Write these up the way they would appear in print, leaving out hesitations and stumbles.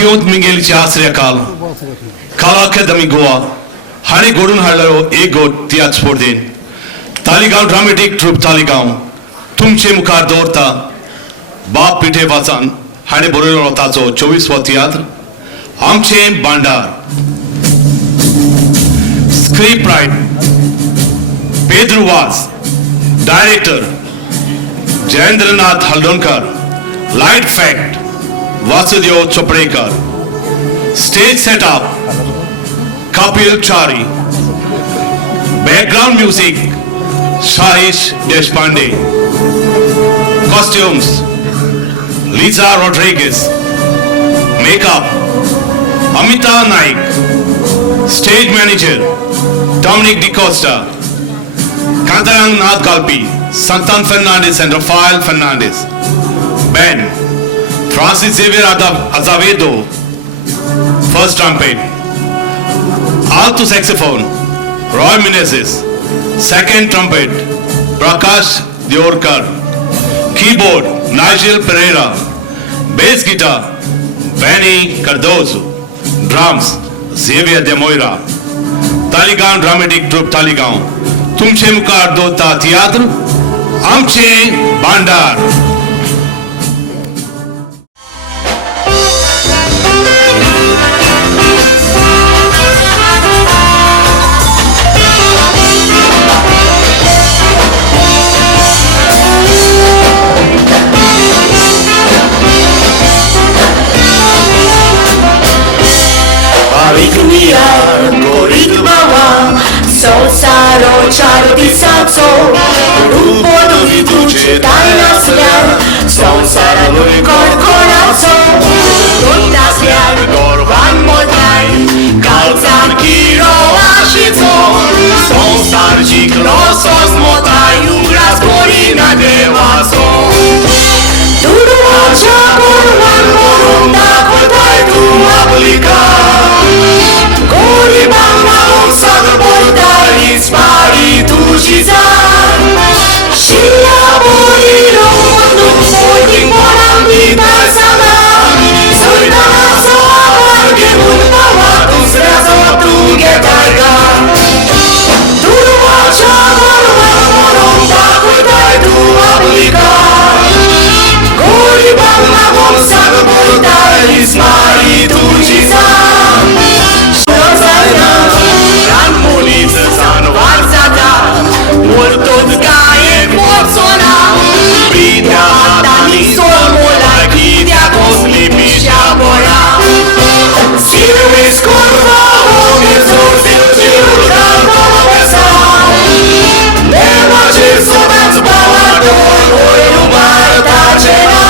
घेऊन मिगेलीची आसऱ्या कला अकादमी गोवा हाणे घडून हाडलो एक गोट तियात्र स्पर्धेन तालिगांव ड्रामेटीक ट्रूप तालिगांव तुमचे मुखार दवरता बाप पिठे वाचन हाणे बरयलो ताचो 24वो तियात्र आमचे भांडार. Script writer Pedro Vaz, director Jayendranath Haldonkar, light fact Vasudev Chopdekar, stage setup Kapil Chari, background music Shahish Deshpande, costumes Liza Rodrigues, makeup Amita Naik, stage manager Dominic D'Costa, कांतारांग नाथ गाल्पी, Santan Fernandes and Rafael Fernandez. Band Francis Xavier Azevedo, first trumpet. Alto saxophone Roy Menezes, second trumpet Prakash Diorkar, keyboard Nigel Pereira, bass guitar Benny Cardozo, drums Xavier De Moira. Taleigao dramatic troupe Taleigao तुमचे मुखार दवरता तियात्र आमचे भांडार. संसारो चार दिसाचो रूपो तुमी तुझे काय नासल्यार संसारानूय कडकडाचो दोन नासल्यार गोरवान मोठाय काळजान किरो आशेचो संसार जिखलो सोस मोठाय उगडास कोरिना देवाचो दुडवाच्या गोरवान मोरून दाखयताय तूं आपली गोरिबांक मागून Spari tuji zan Shilla boli rondo Poiting moram vida sama Soitana soar Gemun pawa Tusra sotu getarga Turwacha gorwan morom Dakuitai tu aplika Goribang magom Sag boitai Spari tuji zan Multot gaie moțona Bidea tani solmola Ghidea cosli pișa bora Silvis corva Ogezor Zilgirul Calcolo pesa Nema ce sobeați balador Oi numar ta ceva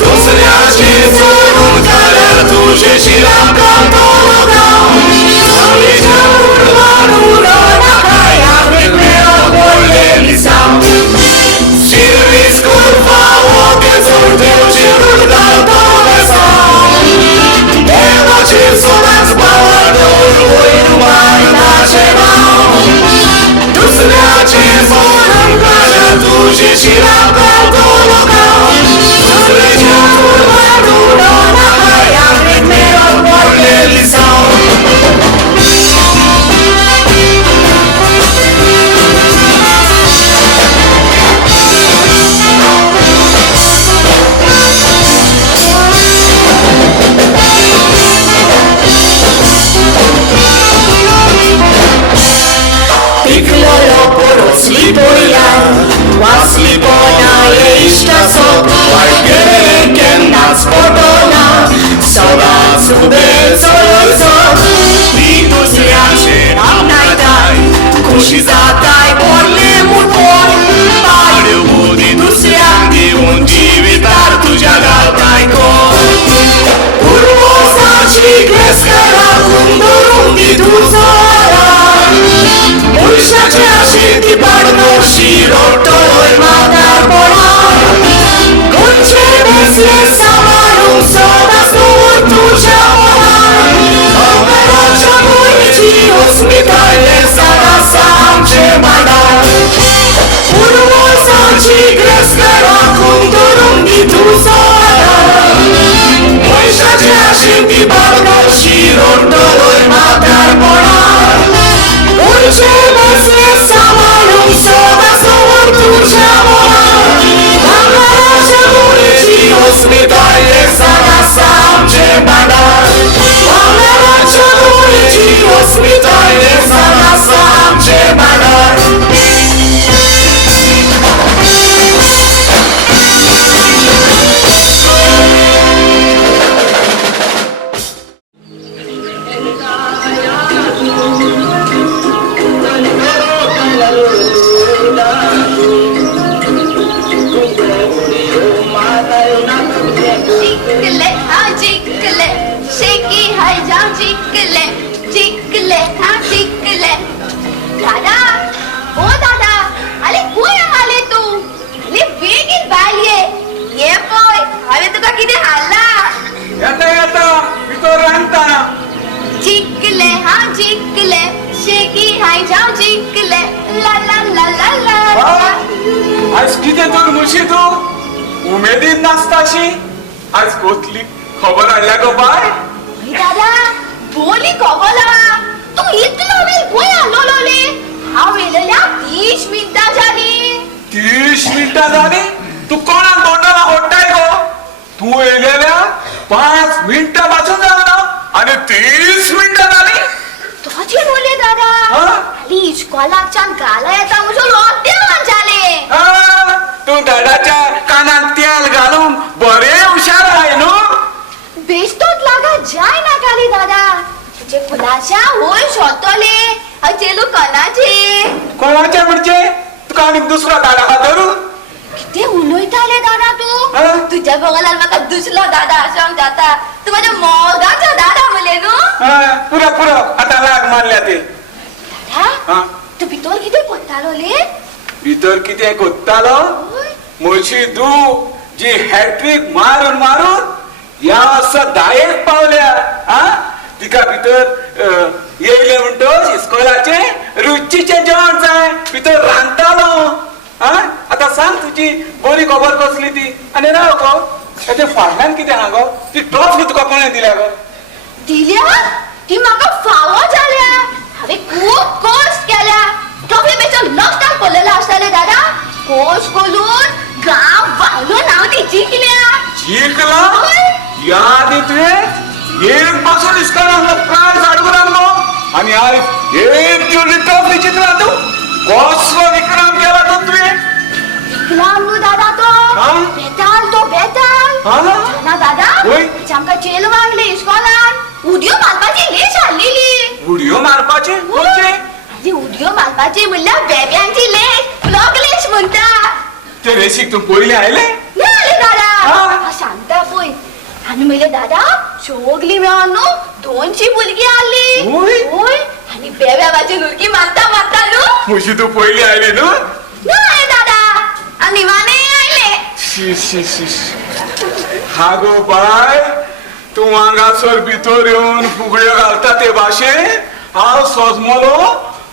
Dusrea ce zorul Care tușe și la-am cantologa Solicea urmanul Silvis curva ogezor tău cerul dal tău de la ce sonați balador oi numai la ceva tu să-ne ce zon în care tu și la calcologa să legea curva runa la caia ritmeo porle lisau Waslipona ești sok Wargeken nas podona Sobac ubețolul sok Vitus reace am naitai Cuși zatai porle mult por Pariu budi dus reandi un divitar tu jagal taiko Urmosa ci crescăra cum dorum tu zora Ușa ce așiti barno și rotoi madar bora Conce besle samaru sodas nu tu ceamora Opera cea bunici osmitale sada sam ce madar Urmosa ci crescăra cum dorum tu zora Ușa ce Inti balgal shiron doloy matar porar Uiche besne samalung soba sowar tuja morar Bangladesh uichi hospital sana samche bandar Bangladesh uichi hospital sana samche bandar Jiggly, jiggly, shaky high jump, jiggly, jiggly, jiggly. दादा, ओ दादा, अरे कोण आले तू? ले बेगीन बाहेर ये पोय, हवे तुका किती हल्ला? येता भितर रांदता जिंकले जिंकले शेकी हाय जाव जिंकले ला ला ला ला ला आज कितें तर मुशी तू उमेदीन नाचताशी आज कोतली खबर हाडल्या गो बाय दादा बोली कबला तू इतलो वेळ कोण आलोलो ले हांव येलेल्या 30 मिनिटां जाली 30 मिनिटां जाली तू कोणाक तोंडाला होट्टाय गो तू येलेल्या 5 मिनिटां पासून जावना आणि 30 मिनिटां जाली तुझे बोले दादा आली इस्कॉलाच्यान गाला येता म्हजो लोटे जाले तू दादाच्या कानात तेल घालून बरे हुशार आहे न्हू बेस्तोत लागा जाय ना काली दादा तुझे फुलाच्या होय शोतले अचेलू कनाचे कोणाचे म्हणजे तुका आनी दुसरो दादा हा धरू किती उलयताले दादा तू तुझ्या बगलाल म्हाका दुसरो दादा सांग जाता तू माझ्या मोगाचा दादा मले न्हू पुरो आता लाग मानल्या ते दादा तू भितर किती कोत्तालो ले भितर कितें कोत्तालो म्हशी तू जी हॅट्रिक मारून ह्या असं 10 पावल्या तिका भितर येयले म्हणटोच इस्कॉलाचे रुचीचे जेवण जाय भितर रांदतालो आता सांग तुझी बरी खबर कसली ती आनी ना गो ताचे फाटल्यान कितें हा गो ती ट्रॉफी तुका कोणें दिल्या गो दिल्या ती म्हाका फावो जाल्या हांवें खूब कोस्ट केल्या ट्रॉफी बेचो लॉकडाऊन पडलेलो आसताले दादा कोस्ट करून गांव वावलून हांव ती जिंकल्या याद येतुये एक पासून इस्कॉलाक प्रायज हाडून आणलो आणि आज एक जुली ट्रॉफी जिंकला तू कसलो विक्रम केला तो तुवें विक्रम दादा तो बेताल ना दादा आमकां जेल वागले इस्कॉलान उडयो मारपाची लेश हाडलेली उडयो मारपाचे जी उडयो मारपाची म्हणल्यार बेब्यांची लेश फ्लॉग लेश म्हणटा ते रेसीक तू पयले आयले नाले दादा शांता पळय आनी म्हणले दादा चोगली मेळोन न्हू 2ची भुरगीं आसली ओय आनी बेब्या बाजी नुरकी मारता न्हू मुशी तू पयली आयले न्हू नाले दादा आनी निमाणे आयले हा गो बाय तू हांगासर भितर येवन फुगड्यो घालता ते भाशेन हांव सोजमलो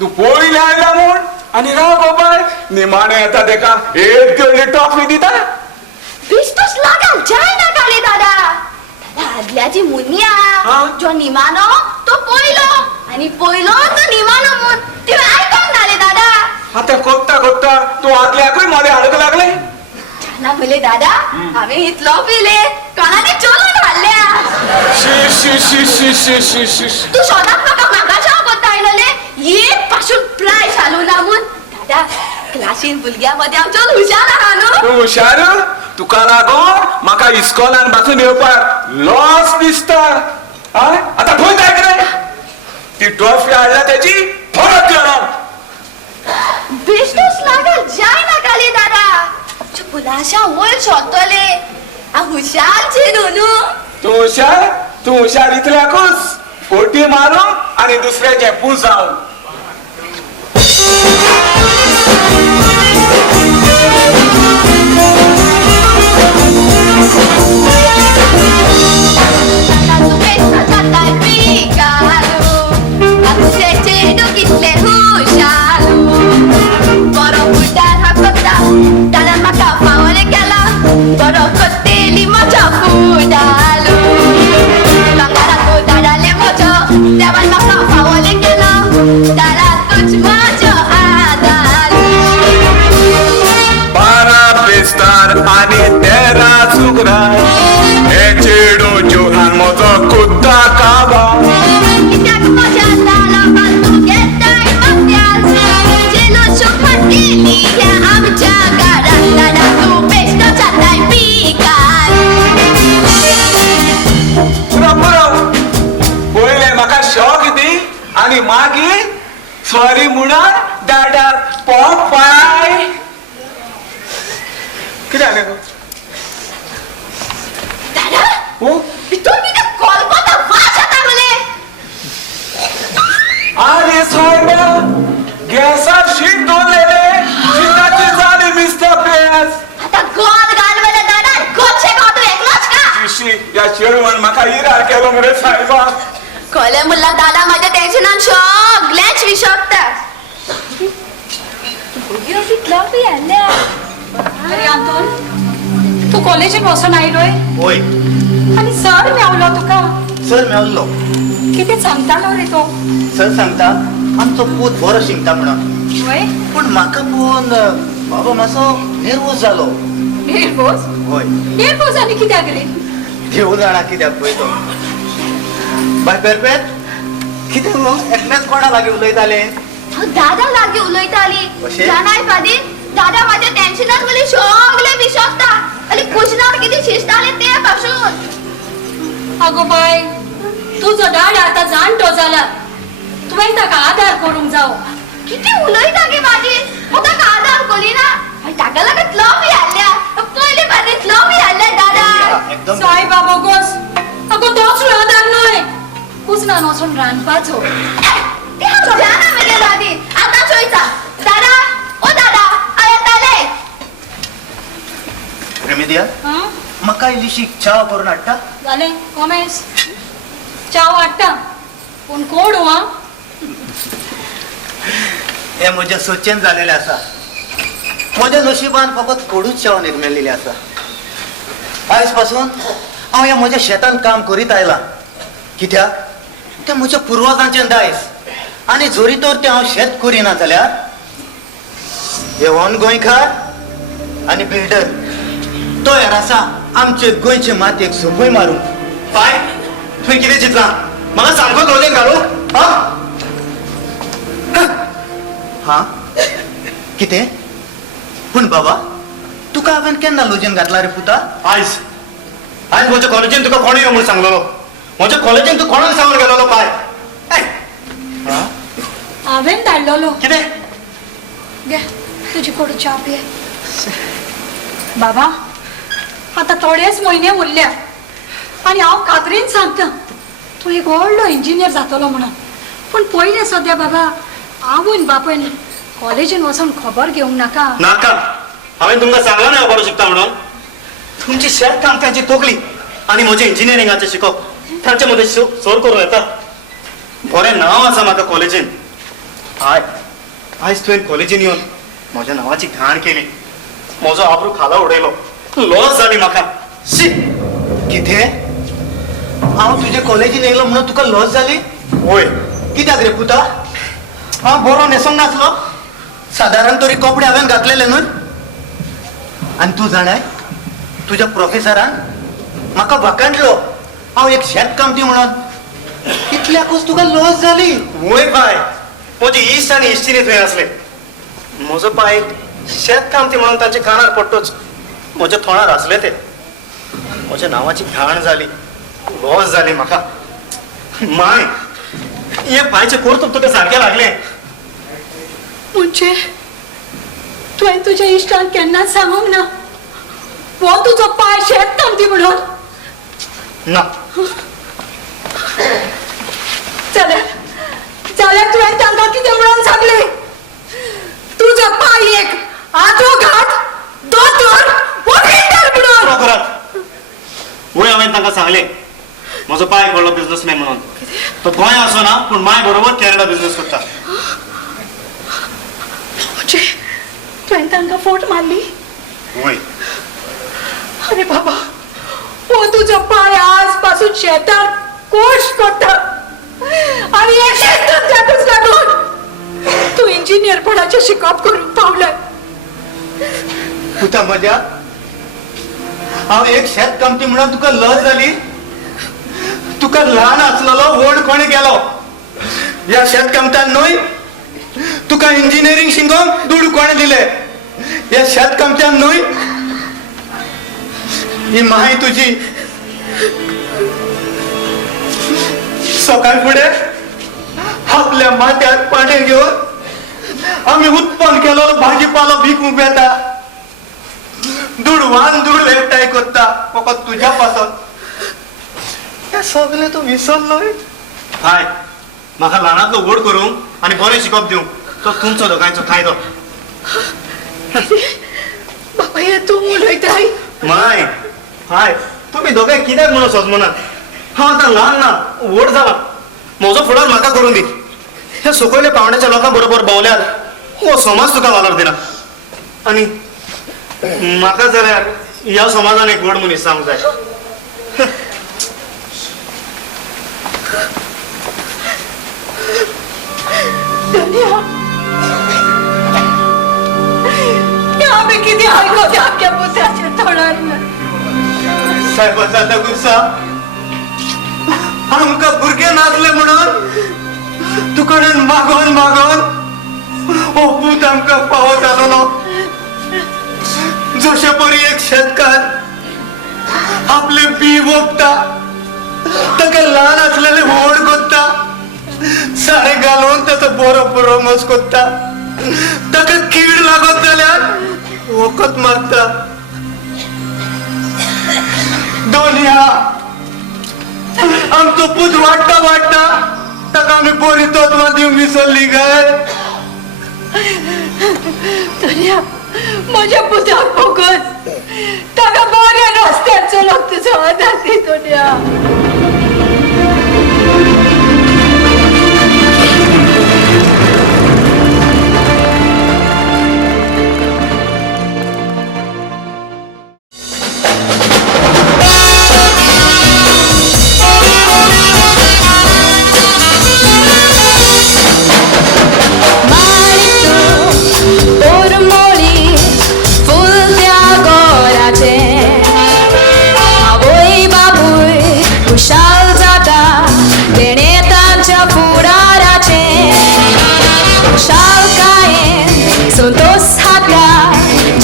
तू पयले आयला म्हूण आनी राव गो बाय निमाणे येता तेका एक जोडली ट्रॉफी दिता बिस्टूस लागाल जाय ना काले दादा आदल्याची मुनिया जो निमानो तो पयलो आनी पयलो तो निमानो म्हूण ते आयकूंक नाले दादा आता कोत्ता तू आदल्याकूय मध्ये हाडूंक लागले ना म्हणले दादा हांवें इतलो पिले कोणाने चोरून हाडल्या तू सोदाक म्हाका जाव कोत्ता आयलोले एक पासून प्रायज हाडूं ना म्हूण दादा क्लासीन भुरग्यां हांव चड हुशार आहा न्हू तू हुशार तुका लागून म्हाका इस्कॉलान पासून येवपाक लॉस दिसता आता खंय जायत रे ती ट्रॉफी हाडल्या तेची परत येणार बिस्टूस लागल जाय ना काले दादा फुलाशा वयर सोदतले हांव हुशार ची न्हू तू हुशार इतल्याकूच फोटी मारूं आनी दुसऱ्याचे पुजाव Boro kotteli macha fudalu आणि मागीर सॉरी म्हणून दादा पाय किती आले गो दादा हो भितून कितें कोलकोता वास येता मले अरे साहेबा गॅसार शीट दवरलेले शीटाची जाली मिस्टर पेस आता गोल घाल मले दादा गोचे गाव तू एकलोच का शिशी या चेडवान म्हाका इरार केलो मरे साहेबा कोले मुल्ला दादा माझ्या टेन्शनान सगळेच विसरता अरे आंतोन तू कॉलेजीन वचून आयलोय होय आणि सर मेवलो तुका सर मेवल्लो कितें सांगतालो रे तो सर सांगता आमचो पूत बरो शिंकता म्हणून वय पूण म्हाका पळोवन बाबा मातसो नेर्वोस जालो निर्बोज होय निर्बोज आनी कित्याक रे देव जाणा कित्याक पळय तो बाय पेरपेट कितें गो एकल्याच कोणा लागीं उलयताले दादा लागी उलयताली कशें? जाणाय पादी दादा माझ्या टेन्शनान मले सगळे विसरता आणि कुजनार किती शिजताले ते पासून आगो बाय तुजो डाड आतां जाणटो जाला तुवें ताका आदार करूंक जावो किती उलयता गे मादी मग ताका आदार कोली ना ताका लागत लव हाडल्या पयले पादीत लव हाडल्या दादा एकदम साई बाबा गोस आगो तोच आदार न्हय कुजनान वचून रांदपाचो ते हांव जाणा मगे दादी आता चोयता दादा ओ दादा आयताले रेमेदिया हां म्हाका इल्लीशी च्या करून हाडटा जालें रमेश चाव हाडटा पूण कोण हा हें म्हज्या सोदचेन जालेलें आसा म्हज्या नशिबान फकत कोडूच च्या निर्मेल्लेली आसा आयज पासून हांव ह्या म्हज्या शेतान काम करीत आयलां कित्याक तें म्हज्या पुर्वजांचें दायज आनी जोरी तर तें हांव शेत करिना जाल्यार हे वन गोंयकार आनी बिल्डर तो हेर आसा आमचे गोंयचे मातयेक सोपय मारूंक पाय तुवें कितें चिंतलां म्हाका सामको तोलेन घालूं हा कितें पूण बाबा तुका हांवें केन्ना लोजयेन घातला रे पुता आयज आयज म्हज्या कॉलेजीन तुका कोणी यो म्हूण सांगलेलो म्हज्या कॉलेजीन तूं कोणाक सांगून गेलोलो पाय हांवें धाडलेलो कितें घे तुजी कोडू च्या पिये बाबा आतां थोडेच म्हयने उरल्या आनी हांव खात्रीन सांगता तूं एक व्हडलो इंजिनियर जातलो म्हणून पूण पयलें सद्या बाबा आवून बापून कॉलेजीन वचून खबर घेवंक नाका नाका हांवें तुमकां सांगला न्हय हांव बरो शिकता म्हणून तुमची शेत कामत्याची तोकली आनी म्हजें इंजिनियरिंगाचें शिकप तांचे मदें सोर करूं येता बरें नांव आसा म्हाका कॉलेजीन आयज तुवें कॉलेजीन येवन म्हज्या नांवाची घाण केली म्हजो आबरू खाला उडयलो लॉस जाली म्हाका शी कितें हांव तुजे कॉलेजीन येयलो म्हणून तुका लॉस जाली वय कित्याक रे पुता हांव बरो न्हेसोंक नासलो सादारण तरी कपडे हांवें घातलेले न्हय आनी तूं जाणाय तुज्या प्रोफेसरान म्हाका वाकणलो हांव एक शेत कामती म्हणून इतल्याकूच तुका लॉस जाली वय बाय म्हजी इश्ट आनी इश्टिनी थंय आसले म्हजो पाय शेत कामती म्हणून तांचे कानार पडटोच म्हज्या तोंडार आसले ते म्हज्या नांवाची घाण जाली लॉस जाली म्हाका माय हे पायचे कर्तुब तुका सारकें लागलें म्हणजे तुवें तुज्या इश्टान केन्नाच सांगूंक ना हो तुजो पाय शेत कामती म्हणून ना जाल्यार जाल्यार तुवें तांकां कितें म्हणून सांगलें तुजो पाय एक आजो घाट दोतोर वो बिल्डर म्हणून खबरात वय हांवें तांकां सांगलें म्हजो पाय व्हडलो बिझनसमॅन म्हणून तो गोंय आसो ना पूण माय बरोबर केरळा बिझनस करता म्हणजे तुवें तांकां फोट मारली वय अरे बाबा हो तुजो पाय आज पासून शेतार कोश करता आणि एक शेतांतल्यानूच लागून तूं इंजिनियरपणाचें शिकप करून पावलाय पुता म्हज्या हांव एक शेत कामती म्हणून तुका लॉस जाली तुका ल्हान आसलेलो व्हड कोणी गेलो ह्या शेत कामत्यान न्हय तुका इंजिनियरींग शिकोवंक दूड कोणे दिले ह्या शेत कामत्यान न्हय ही माय तुजी सकाळ फुडें आपल्या माथ्यात पाणी घेऊन आम्ही उत्पन्न केलेलं भाजीपाला विकून येता दुडवान दुड एकटाय करता फक्त तुझ्यापासून हे सगळे तू विसरलोय हाय म्हाका ल्हानातलो व्हड करूंक आनी बरें शिकप दिवंक तो तुमचो दोगांचो फायदो बाबा हे तू उलयताय माय हाय तुम्ही दोगांय कित्याक म्हणून सजमनात हांव आतां ल्हान ना व्हड जाला म्हजो फुडार म्हाका करून दी हे सकयल्या पावंड्याच्या लोकां बरोबर भोंवल्यार हो समाज तुका वालोर दिना आनी म्हाका जाल्यार ह्या समाजान एक व्हड मनीस जावंक जाय आम्ही किती ऐकवते आपल्या पुत्राच्या तोंडातनं साहेबाचा आता गुस्सा आमका भुरगे नाचले म्हणून तुकडून मागोन मागोन हो पूत आमका पावत आलो नो जशे परी एक शेतकार आपले बी वोपता ताका ल्हान आसलेले व्हड कोत्ता सारे घालून ताचो बरो बरो मस कोत्ता ताका कीड लागत जाल्यार वखद मारता दोनिया आमचो पूत वाडटा वाडटा ताका आमी बरी तत्वां दिवंक विसरली काय दुनिया माझ्या पुत्राक फकत ताका बऱ्या रस्त्यार चलोवंक तुजो आदार दी दुनिया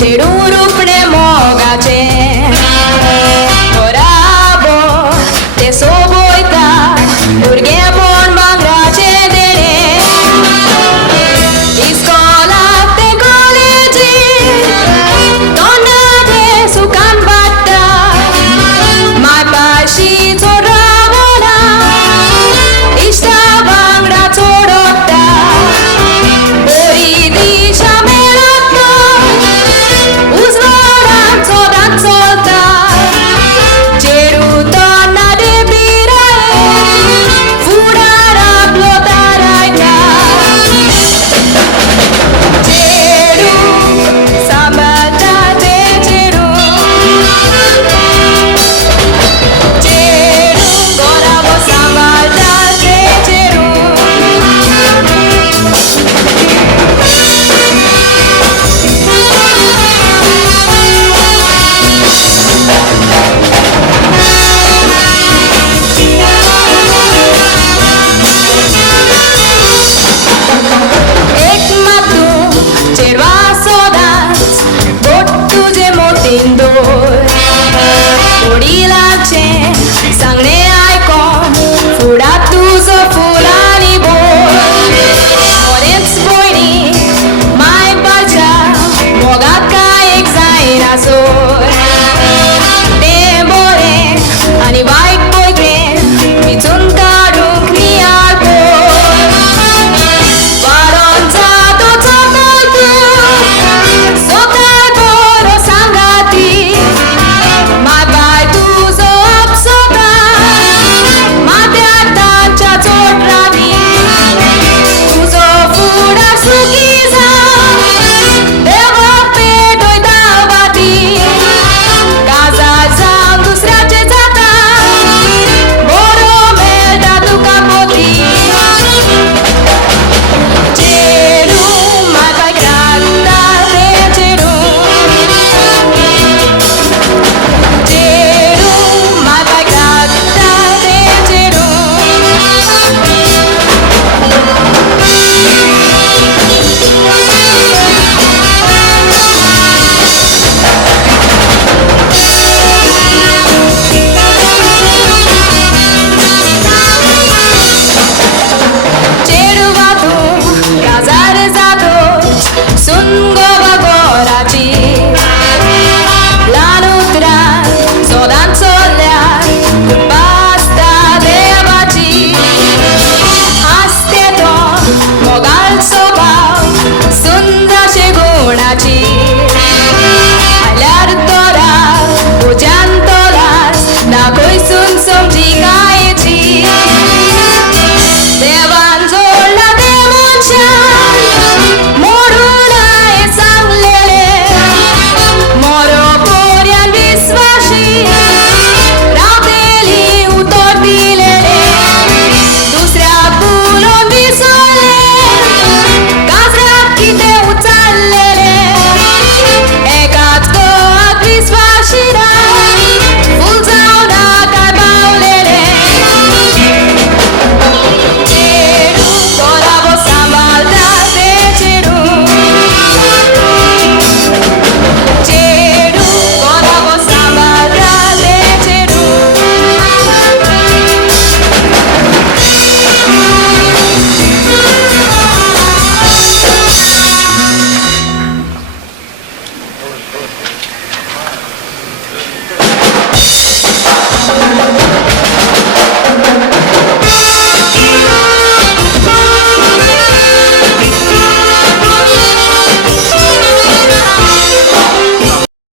Cheiro